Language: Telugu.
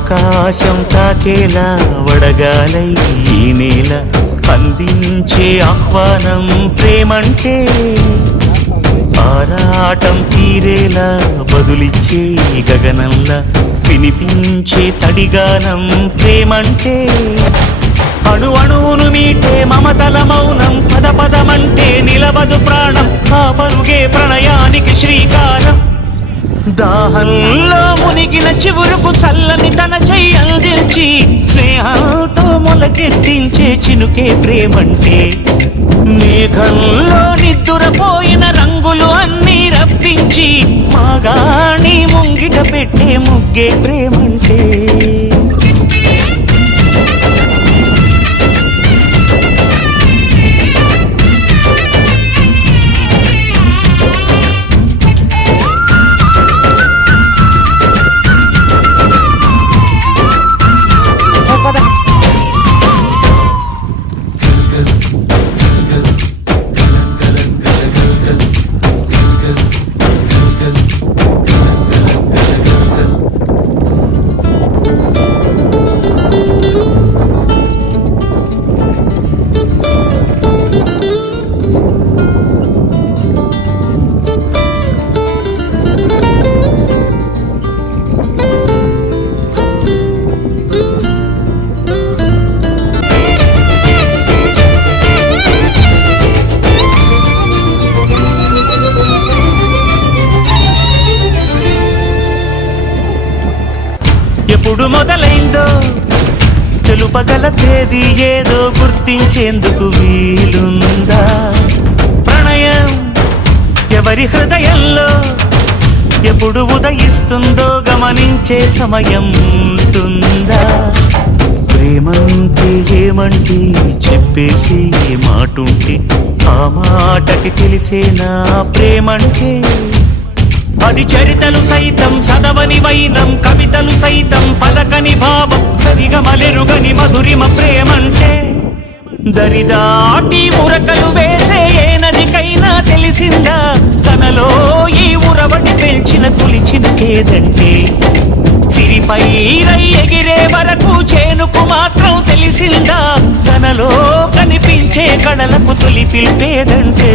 ఆకాశం తాకేలా వడగాలై ఈ నేల అందించే ఆహ్వానం ప్రేమంటే ఆరాటం తీరేలా బదులిచ్చే గగనంలా వినిపించే తడిగానం ప్రేమంటే అణు అణువును మీటే మమతల మౌనం పద పదమంటే నిలవదు ప్రాణం ఆ పరుగే ప్రణయానికి శ్రీకారం దాహంలో మునిగిన చివురుకు చల్లని తన చెయ్యి అందించి స్నేహంతో మొలకెత్తించే చినుకే ప్రేమంటే మేఘంలో నిద్దురపోయిన రంగులు అన్నీ రప్పించి మాగాణి ముంగిట పెట్టే ముగ్గే ప్రేమంటే ఎప్పుడు మొదలైందో తెలుపగల తేదీ ఏదో గుర్తించేందుకు వీలుందా ప్రణయం ఎవరి హృదయంలో ఎప్పుడు ఉదయిస్తుందో గమనించే సమయం ఉంటుందా ప్రేమంటే ఏమంటే చెప్పేసి మాటుంటే ఆ మాటకి తెలిసేనా ప్రేమంటే అది చరితలు సైతం చదవని వైనం కవితలు సైతం పలకని భావం సరిగమలెరుగని మధురిమ ప్రేమంటే దరిదాటి ఉరకలు వేసే ఏ నదికైనా తెలిసిందా తనలో ఈ ఉరవడి పెంచిన తులిచిన కేదంటే సిరిపై రై ఎగిరే వరకు చేనుకు మాత్రం తెలిసిందా తనలో కనిపించే కళలకు తొలి పిలిపేదంటే